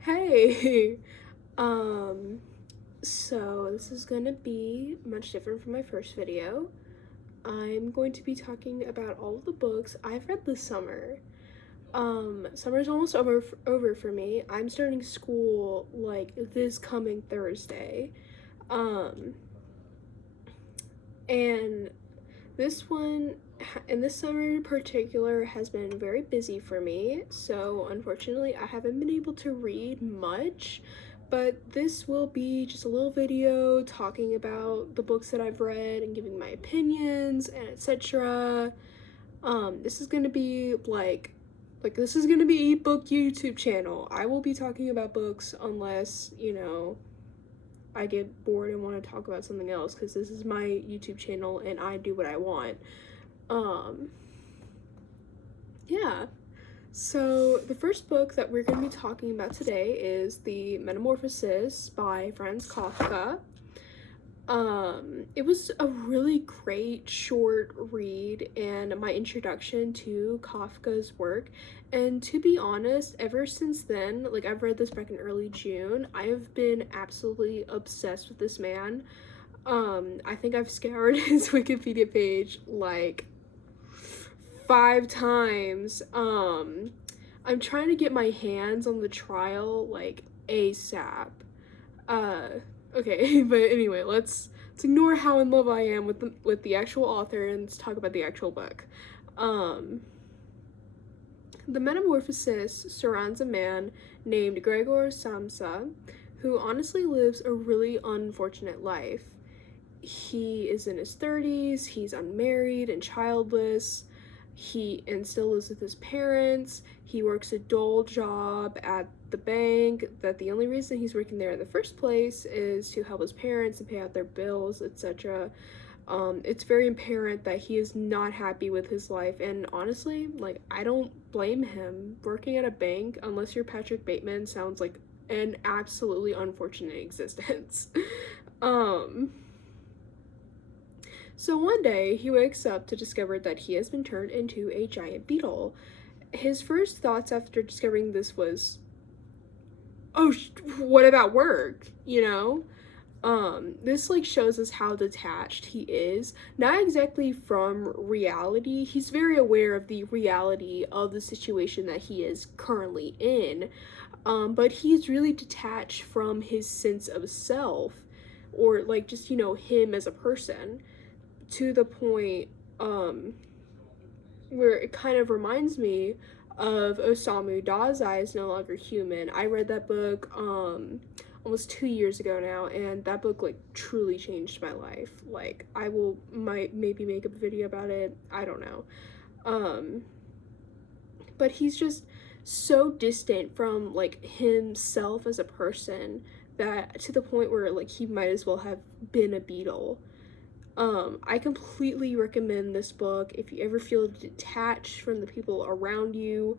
Hey, um, so this is gonna be much different from my first video. I'm going to be talking about all of the books I've read this summer. Summer's almost over for me. I'm starting school like this coming Thursday. Um, and this one, and this summer in particular, has been very busy for me, so unfortunately I haven't been able to read much, but this will be just a little video talking about the books that I've read and giving my opinions and etc. This is gonna be this is gonna be a book YouTube channel. I will be talking about books unless, I get bored and want to talk about something else, because this is my YouTube channel and I do what I want. Yeah. So the first book that we're going to be talking about today is The Metamorphosis by Franz Kafka. It was a really great short read and my introduction to Kafka's work. And to be honest, ever since then, like I've read this back in early June, I have been absolutely obsessed with this man. I think I've scoured his Wikipedia page like 5 times. I'm trying to get my hands on the trial like ASAP. Okay, but anyway, let's ignore how in love I am with the actual author and let's talk about the actual book. The Metamorphosis surrounds a man named Gregor Samsa, who honestly lives a really unfortunate life. He is in his 30s, he's unmarried and childless, he still lives with his parents, he works a dull job at the bank, that the only reason he's working there in the first place is to help his parents and pay out their bills, etc. It's very apparent that he is not happy with his life, and honestly, like, I don't blame him. Working at a bank, unless you're Patrick Bateman, sounds like an absolutely unfortunate existence. So one day, he wakes up to discover that he has been turned into a giant beetle. His first thoughts after discovering this was, oh, what about work, This like shows us how detached he is, not exactly from reality. He's very aware of the reality of the situation that he is currently in, but he's really detached from his sense of self, or like just him as a person, to the point where it kind of reminds me of Osamu Dazai's No Longer Human. I read that book almost 2 years ago now, and that book like truly changed my life. Like, might maybe make a video about it, I don't know. But he's just so distant from like himself as a person, that to the point where like he might as well have been a beetle. I completely recommend this book if you ever feel detached from the people around you,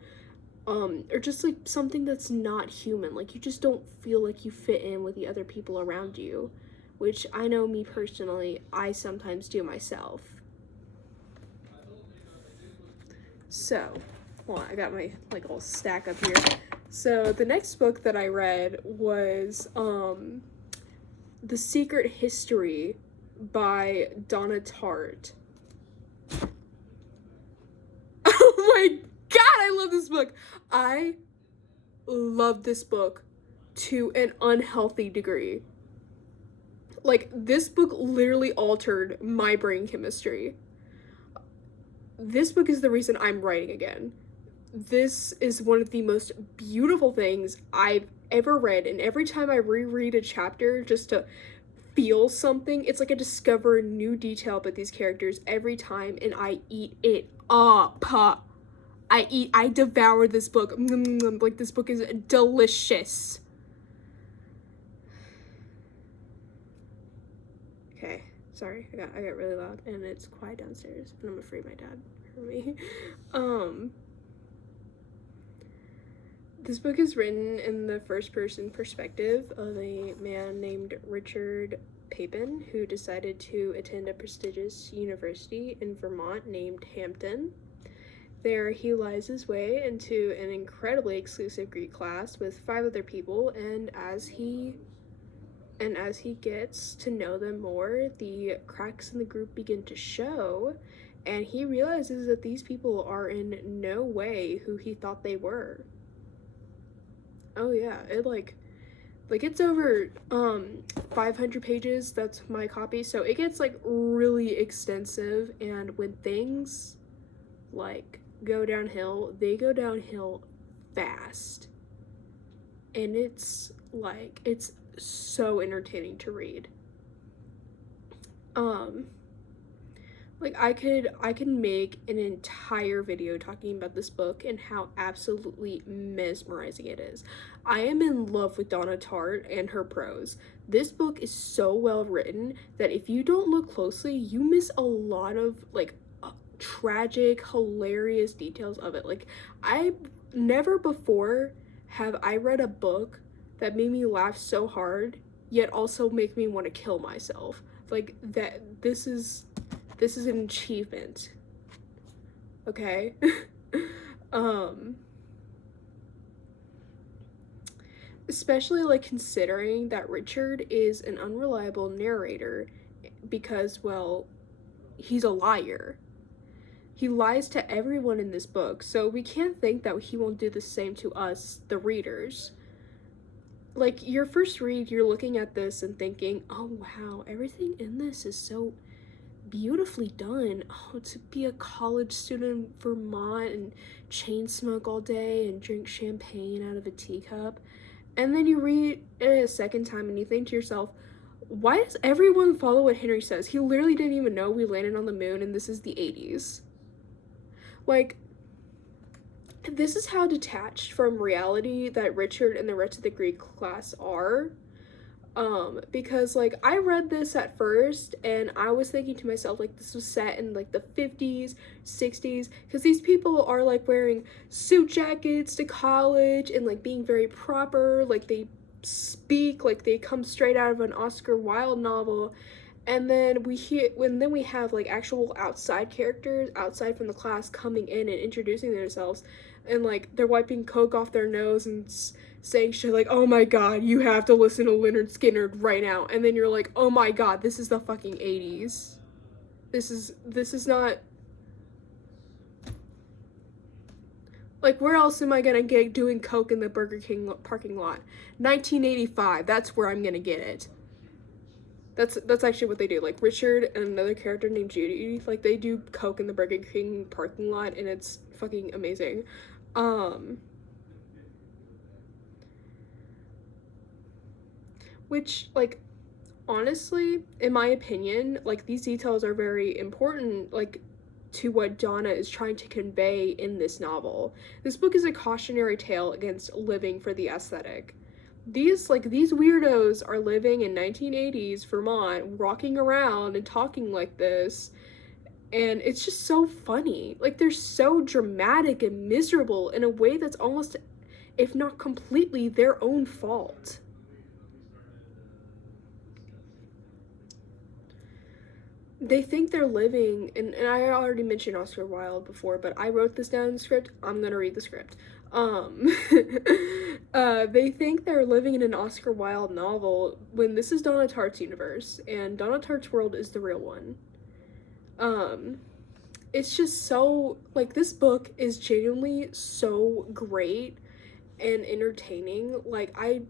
or just like something that's not human, like you just don't feel like you fit in with the other people around you, which I know me personally, I sometimes do myself. So, well, I got my like little stack up here. So the next book that I read was The Secret History by Donna Tartt. Oh my god, I love this book. I love this book to an unhealthy degree. Like, this book literally altered my brain chemistry. This book is the reason I'm writing again. This is one of the most beautiful things I've ever read, and every time I reread a chapter just to feel something, it's like I discover new detail about these characters every time, and I eat it up. I devour this book. Like, this book is delicious. Okay, sorry, I got really loud, and it's quiet downstairs, and I'm afraid my dad heard me. This book is written in the first-person perspective of a man named Richard Papin, who decided to attend a prestigious university in Vermont named Hampton. There, he lies his way into an incredibly exclusive Greek class with 5 other people, and as he gets to know them more, the cracks in the group begin to show, and he realizes that these people are in no way who he thought they were. Oh yeah, it it's over 500 pages. That's my copy, so it gets like really extensive, and when things like go downhill, they go downhill fast. And it's so entertaining to read. Like I could make an entire video talking about this book and how absolutely mesmerizing it is. I am in love with Donna Tartt and her prose. This book is so well written that if you don't look closely, you miss a lot of tragic, hilarious details of it. Like, I never before have I read a book that made me laugh so hard yet also make me want to kill myself. Like, that this is an achievement. Okay? Especially like considering that Richard is an unreliable narrator because, well, he's a liar. He lies to everyone in this book, so we can't think that he won't do the same to us, the readers. Like, your first read, you're looking at this and thinking, oh wow, everything in this is so beautifully done. Oh, to be a college student in Vermont and chain smoke all day and drink champagne out of a teacup. And then you read it a second time and you think to yourself, why does everyone follow what Henry says? He literally didn't even know we landed on the moon and this is the 80s. Like, this is how detached from reality that Richard and the rest of the Greek class are. Because, like, I read this at first, and I was thinking to myself, like, this was set in, like, the 50s, 60s, because these people are, like, wearing suit jackets to college, and, like, being very proper, like, they speak like they come straight out of an Oscar Wilde novel. And then we have like actual outside characters outside from the class coming in and introducing themselves, and like they're wiping coke off their nose and saying shit like, oh my god, you have to listen to Leonard Skinner right now. And then you're like, oh my god, this is the fucking 80s. This is not, like, where else am I gonna get doing coke in the Burger King parking lot? 1985, that's where I'm gonna get it. That's actually what they do. Like, Richard and another character named Judy, like, they do coke in the Burger King parking lot, and it's fucking amazing. Which, like, honestly, in my opinion, like, these details are very important, like, to what Donna is trying to convey in this novel. This book is a cautionary tale against living for the aesthetic. These weirdos are living in 1980s Vermont, walking around and talking like this, and it's just so funny. Like, they're so dramatic and miserable in a way that's almost, if not completely, their own fault. They think they're living, and I already mentioned Oscar Wilde before, but I wrote this down in the script. I'm gonna read the script. They think they're living in an Oscar Wilde novel when this is Donna Tartt's universe, and Donna Tartt's world is the real one. It's just so, like, this book is genuinely so great and entertaining. Like, I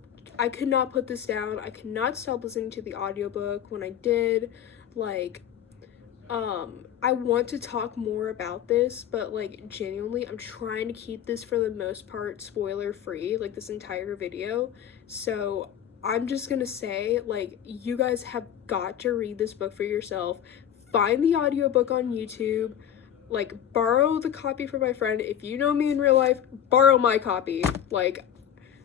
could not put this down. I could not stop listening to the audiobook when I did. Like, I want to talk more about this, but, like, genuinely, I'm trying to keep this, for the most part, spoiler-free, like, this entire video, so I'm just gonna say, like, you guys have got to read this book for yourself. Find the audiobook on YouTube, like, borrow the copy from my friend. If you know me in real life, borrow my copy. Like,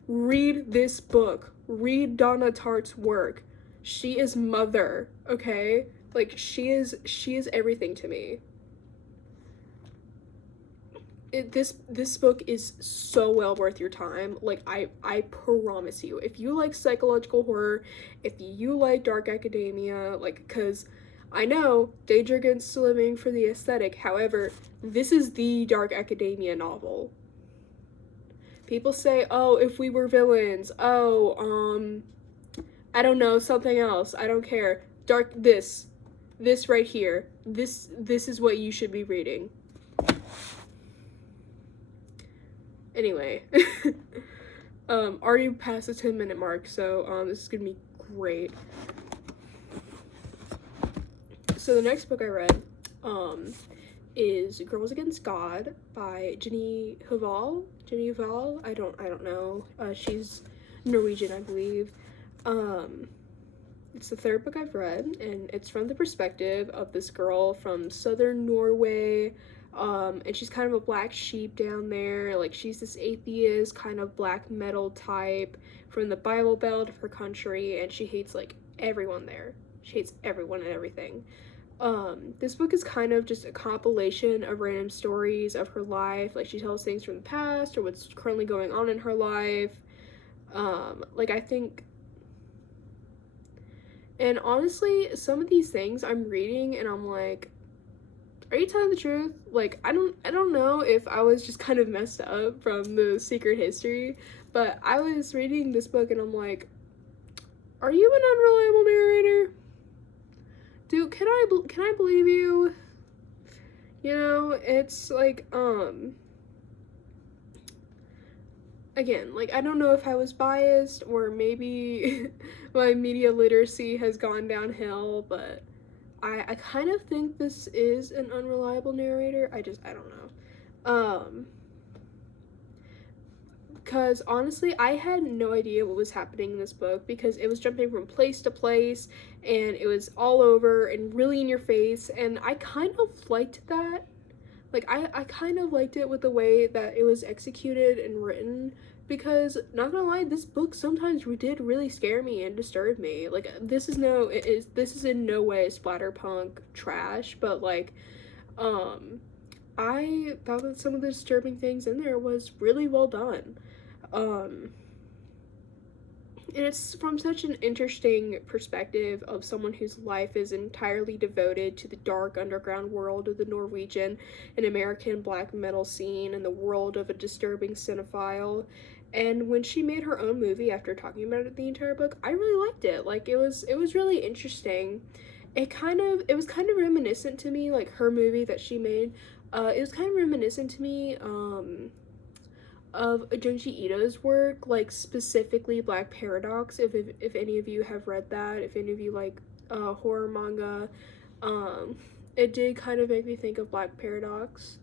read this book. Read Donna Tartt's work. She is mother, okay? Like, she is everything to me. This book is so well worth your time. Like, I promise you. If you like psychological horror, if you like dark academia, like, because I know, Danger Against Living for the aesthetic. However, this is the dark academia novel. People say, oh, if we were villains, oh, I don't know, something else, I don't care. This right here. This is what you should be reading. Anyway, already past the 10-minute mark, so this is gonna be great. So the next book I read is Girls Against God by Jenny Hval. I don't know. She's Norwegian, I believe. It's the third book I've read, and it's from the perspective of this girl from southern Norway. And she's kind of a black sheep down there. Like, she's this atheist, kind of black metal type from the Bible Belt of her country, and she hates, like, everyone there. She hates everyone and everything. This book is kind of just a compilation of random stories of her life. Like, she tells things from the past or what's currently going on in her life. Like, I think... And honestly, some of these things I'm reading and I'm like, are you telling the truth? Like, I don't know if I was just kind of messed up from the secret history, but I was reading this book and I'm like, are you an unreliable narrator? Dude, can I believe you? You know, it's like, again, like, I don't know if I was biased or maybe my media literacy has gone downhill, but I kind of think this is an unreliable narrator. I don't know. Because honestly, I had no idea what was happening in this book because it was jumping from place to place and it was all over and really in your face, and I kind of liked that. Like, I kind of liked it with the way that it was executed and written, because, not gonna lie, this book sometimes did really scare me and disturb me. Like, this is in no way splatterpunk trash, but, like, I thought that some of the disturbing things in there was really well done. And it's from such an interesting perspective of someone whose life is entirely devoted to the dark underground world of the Norwegian and American black metal scene and the world of a disturbing cinephile. And when she made her own movie after talking about it the entire book, I really liked it. Like, it was really interesting. It was kind of reminiscent to me, like her movie that she made. It was kind of reminiscent to me, of Junji Ito's work, like specifically Black Paradox, if any of you have read that, if any of you like horror manga, it did kind of make me think of Black Paradox.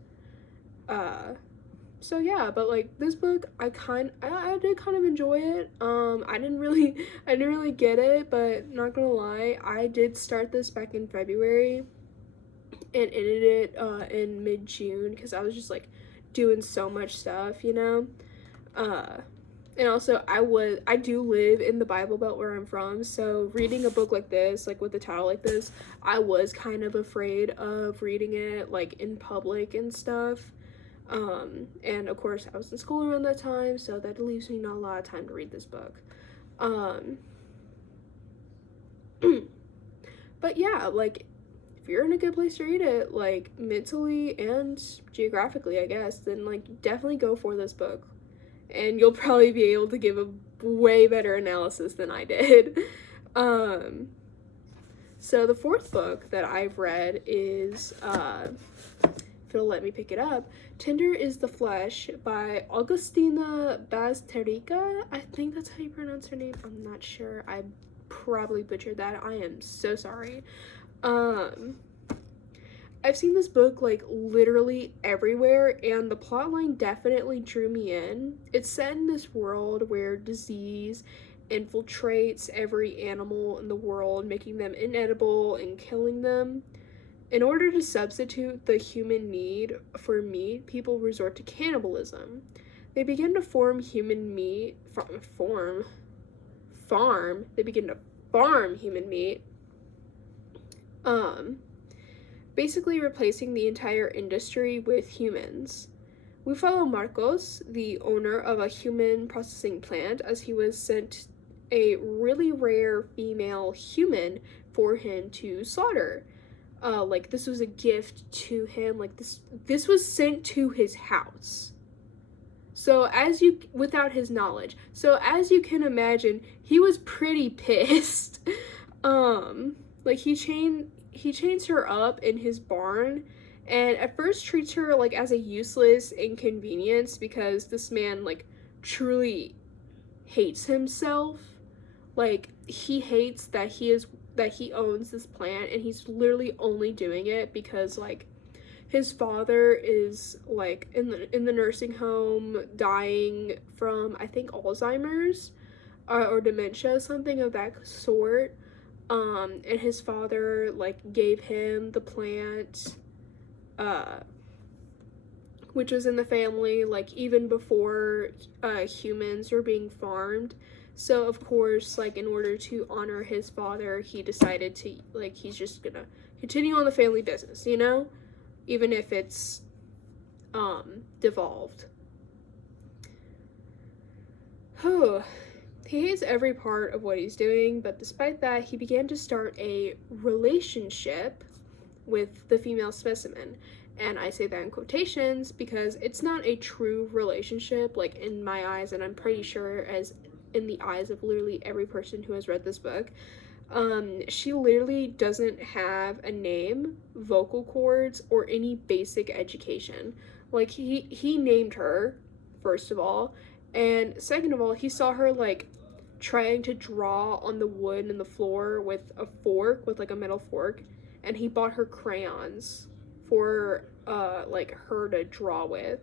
So yeah, but like this book, I did kind of enjoy it. I didn't really get it, but not gonna lie, I did start this back in February and ended it in mid-June because I was just like doing so much stuff, you know. And also I do live in the Bible Belt where I'm from, so reading a book like this, like with a title like this, I was kind of afraid of reading it like in public and stuff. And of course I was in school around that time, so that leaves me not a lot of time to read this book. But yeah, like, if you're in a good place to read it, like, mentally and geographically, I guess, then, like, definitely go for this book. And you'll probably be able to give a way better analysis than I did. So the fourth book that I've read is, if it'll let me pick it up, Tender is the Flesh by Augustina Bazterrica. I think that's how you pronounce her name. I'm not sure. I probably butchered that. I am so sorry. I've seen this book like literally everywhere, and the plotline definitely drew me in. It's set in this world where disease infiltrates every animal in the world, making them inedible and killing them. In order to substitute the human need for meat, people resort to cannibalism. They begin to farm human meat. They begin to farm human meat. Basically replacing the entire industry with humans. We follow Marcos, the owner of a human processing plant, as he was sent a really rare female human for him to slaughter. like this was a gift to him, like this was sent to his house. So without his knowledge. So as you can imagine, he was pretty pissed. Like he chains her up in his barn, and at first treats her like as a useless inconvenience because this man like truly hates himself. Like he hates that he owns this plant, and he's literally only doing it because like his father is like in the nursing home dying from, I think, Alzheimer's or dementia, something of that sort. And his father like gave him the plant, which was in the family like even before humans were being farmed. So of course, like in order to honor his father, he decided to like he's just gonna continue on the family business, you know? Even if it's devolved. He hates every part of what he's doing, but despite that, he began to start a relationship with the female specimen. And I say that in quotations because it's not a true relationship, like in my eyes, and I'm pretty sure as in the eyes of literally every person who has read this book. She literally doesn't have a name, vocal cords, or any basic education. Like, he named her, first of all, and second of all, he saw her, like, trying to draw on the wood and the floor with a fork, with, like, a metal fork, and he bought her crayons for, like, her to draw with.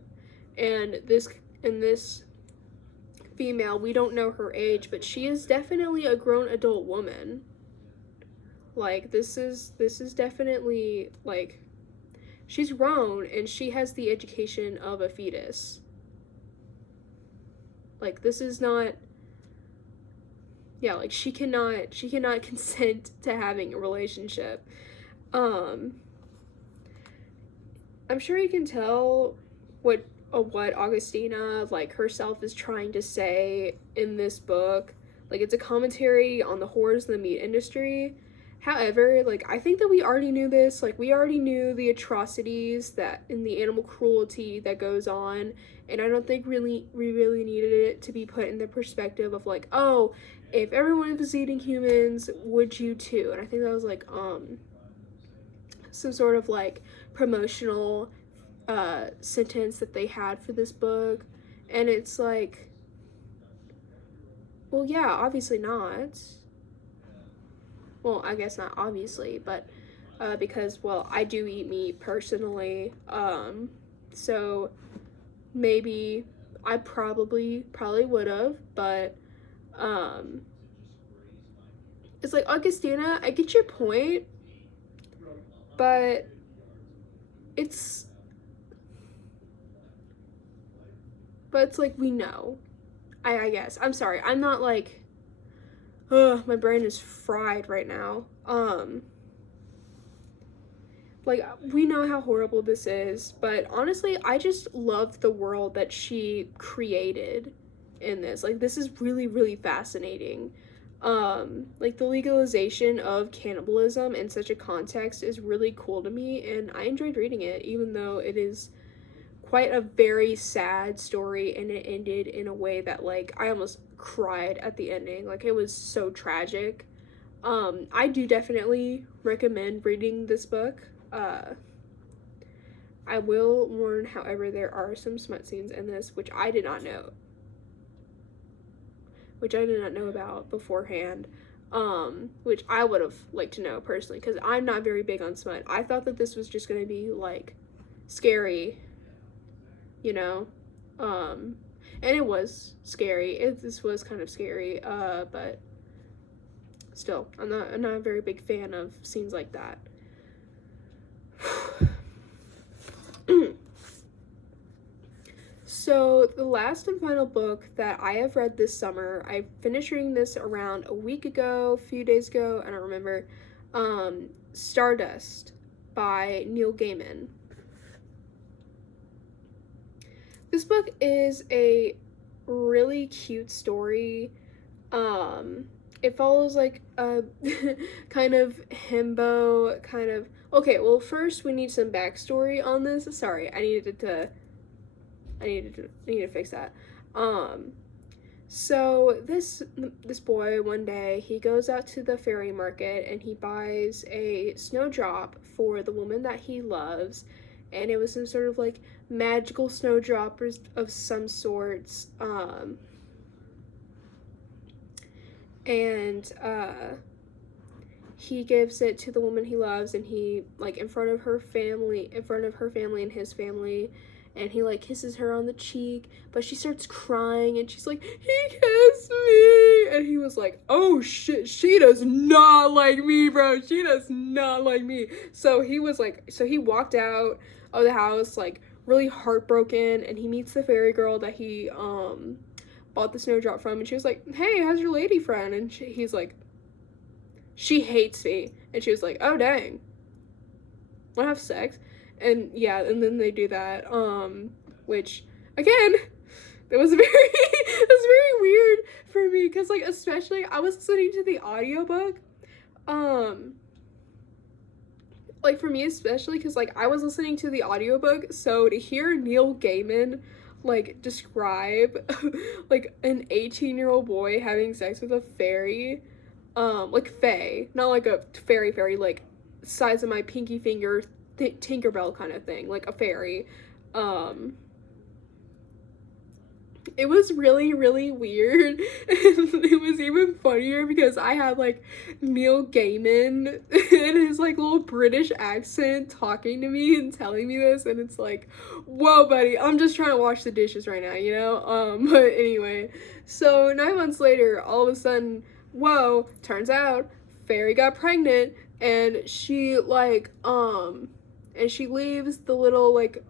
And this female, we don't know her age, but she is definitely a grown adult woman. Like, this is definitely, like, she's grown, and she has the education of a fetus. Like, this is not, yeah, like, she cannot consent to having a relationship. I'm sure you can tell what Augustina, like, herself is trying to say in this book. Like, it's a commentary on the horrors of the meat industry. However, like, I think that we already knew this. Like, we already knew the atrocities that in the animal cruelty that goes on, and I don't think we really needed it to be put in the perspective of like, oh, if everyone was eating humans, would you too? And I think that was like some sort of like promotional sentence that they had for this book, and it's like, well, yeah, obviously not. Well, I guess not obviously, but because, well, I do eat meat personally, so maybe I probably would have, but it's like, Augustina, I get your point, but it's like, we know. I guess. I'm sorry. I'm not like, my brain is fried right now. Like, we know how horrible this is, but honestly, I just loved the world that she created in this. Like, this is really, really fascinating. Like, the legalization of cannibalism in such a context is really cool to me, and I enjoyed reading it, even though it is quite a very sad story, and it ended in a way that, like, I almost cried at the ending. Like, it was so tragic. I do definitely recommend reading this book. I will warn, however, there are some smut scenes in this, which I did not know about beforehand, which I would have liked to know personally, because I'm not very big on smut. I thought that this was just going to be, like, scary, you know, and it was scary. This was kind of scary, but still, I'm not a very big fan of scenes like that. So, the last and final book that I have read this summer, I finished reading this around a week ago, a few days ago, I don't remember, Stardust by Neil Gaiman. This book is a really cute story. it follows like a kind of himbo kind of. Okay, well first we need some backstory on this. Sorry, I need to fix that. Um, so this boy one day he goes out to the fairy market and he buys a snowdrop for the woman that he loves, and it was some sort of like magical snowdrop of some sorts. And he gives it to the woman he loves, and he like in front of her family and his family, and he like kisses her on the cheek, but she starts crying and she's like, he kissed me, and he was like, oh shit, she does not like me, bro, she does not like me. So he was like, so he walked out of the house like really heartbroken, and he meets the fairy girl that he bought the snowdrop from, and she was like, hey, how's your lady friend? And he's like, she hates me. And she was like, oh dang, wanna have sex? And yeah, and then they do that, which again, it was very it was very weird for me, because like especially I was listening to the audiobook, like for me especially, because like I was listening to the audiobook, so to hear Neil Gaiman like describe like an 18-year-old boy having sex with a fairy, like fae, not like a fairy like size of my pinky finger, Tinkerbell kind of thing, like a fairy. It was really, really weird. And it was even funnier because I had like Neil Gaiman in his like little British accent talking to me and telling me this, and it's like, whoa, buddy, I'm just trying to wash the dishes right now, you know? But anyway, so 9 months later, all of a sudden, whoa, turns out Fairy got pregnant, and she like, and she leaves the little like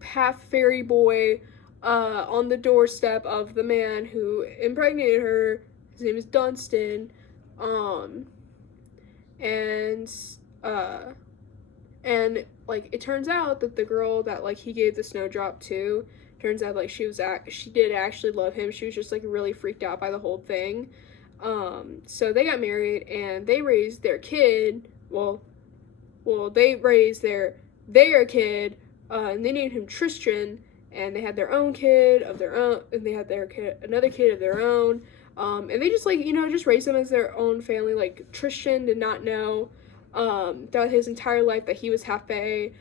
half fairy boy on the doorstep of the man who impregnated her. His name is Dunstan. And like it turns out that the girl that like he gave the snowdrop to, turns out like she did actually love him. She was just like really freaked out by the whole thing. So they got married and they raised their kid. Well, they raised their kid, and they named him Tristan. And they had their own kid of their own, and they had another kid of their own, and they just like, you know, just raised them as their own family. Like Tristan did not know throughout his entire life that he was half fae,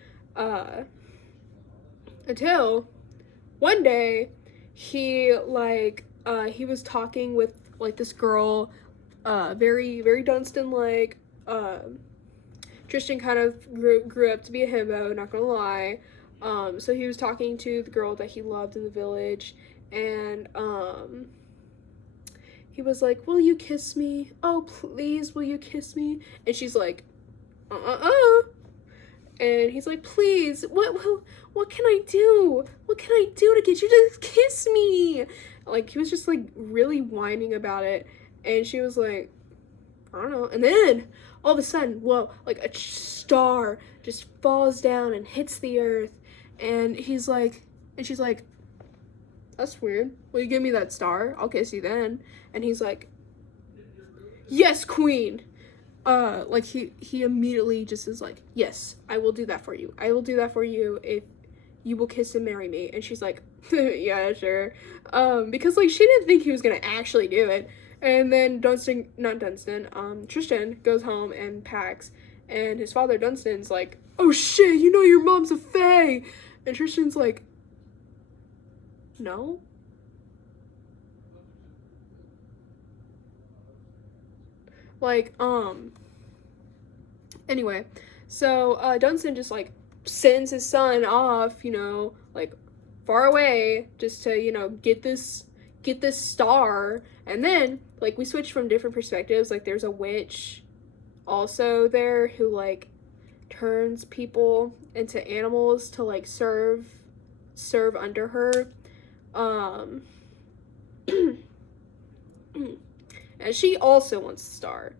until one day he was talking with like this girl, very very Dunstan like. Tristan kind of grew up to be a himbo, not gonna lie. So he was talking to the girl that he loved in the village, and he was like, will you kiss me? Oh, please, will you kiss me? And she's like, and he's like, please, what can I do? What can I do to get you to kiss me? Like, he was just like really whining about it, and she was like, I don't know. And then all of a sudden, whoa, like a star just falls down and hits the earth. And she's like, that's weird. Will you give me that star? I'll kiss you then. And he's like, yes, queen. Like he immediately just is like, yes, I will do that for you. I will do that for you if you will kiss and marry me. And she's like, yeah, sure. Because like she didn't think he was gonna actually do it. And then Tristan goes home and packs, and his father Dunstan's like, oh shit, you know your mom's a fae. And Tristan's like, no. Like, anyway, so Dunstan just like sends his son off, you know, like far away, just to, you know, get this star. And then like we switch from different perspectives. Like there's a witch also there who like turns people into animals to like serve under her, and she also wants the star.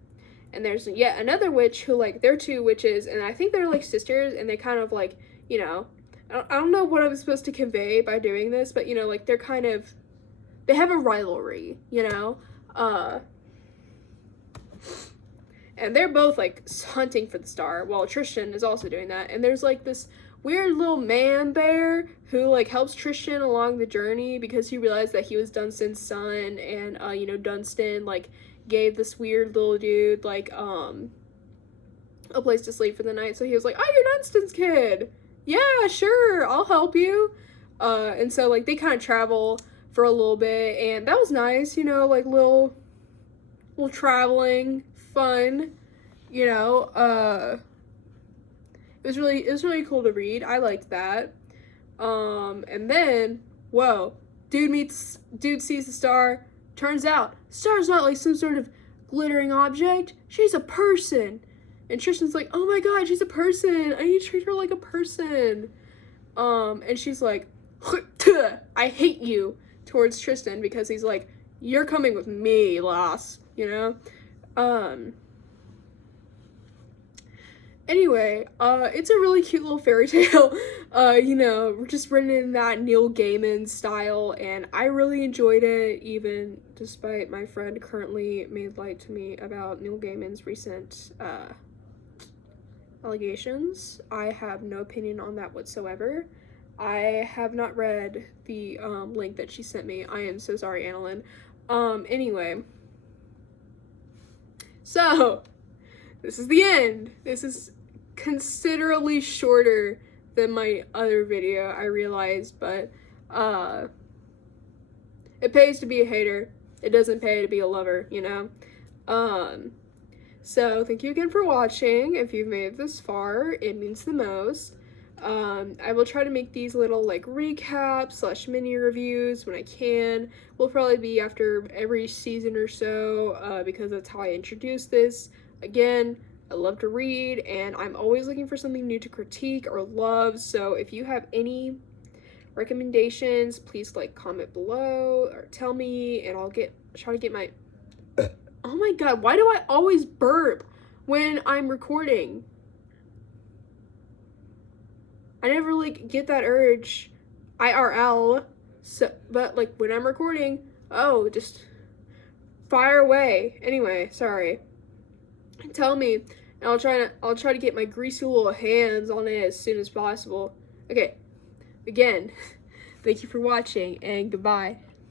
And there's yet another witch who like, they're two witches, and I think they're like sisters, and they kind of like, you know, I don't know what I was supposed to convey by doing this, but you know, like they're kind of, they have a rivalry, you know. And they're both like hunting for the star while Tristan is also doing that. And there's like this weird little man bear who like helps Tristan along the journey because he realized that he was Dunstan's son, and Dunstan like gave this weird little dude like a place to sleep for the night. So he was like, "Oh, you're Dunstan's kid. Yeah, sure, I'll help you." And so like they kind of travel for a little bit, and that was nice, like little traveling fun, it was really cool to read. I liked that. And then, whoa, dude sees the star. Turns out, star's not like some sort of glittering object. She's a person. And Tristan's like, "Oh my god, she's a person. I need to treat her like a person." And she's like, "I hate you," towards Tristan because he's like, "You're coming with me, lass," Anyway, it's a really cute little fairy tale, just written in that Neil Gaiman style, and I really enjoyed it, even despite my friend currently made light to me about Neil Gaiman's recent, allegations. I have no opinion on that whatsoever. I have not read the, link that she sent me. I am so sorry, Annalyn. Anyway. So, this is the end. This is considerably shorter than my other video, I realized, but, it pays to be a hater. It doesn't pay to be a lover, So, thank you again for watching. If you've made it this far, it means the most. I will try to make these little, like, recaps / mini reviews when I can. Will probably be after every season or so, because that's how I introduce this. Again, I love to read, and I'm always looking for something new to critique or love, so if you have any recommendations, please, like, comment below, or tell me, and I'll try to get my... Oh my god, why do I always burp when I'm recording? I never, like, get that urge IRL, so, but, like, when I'm recording, oh, just fire away. Anyway, sorry. Tell me, and I'll try to get my greasy little hands on it as soon as possible. Okay, again, thank you for watching, and goodbye.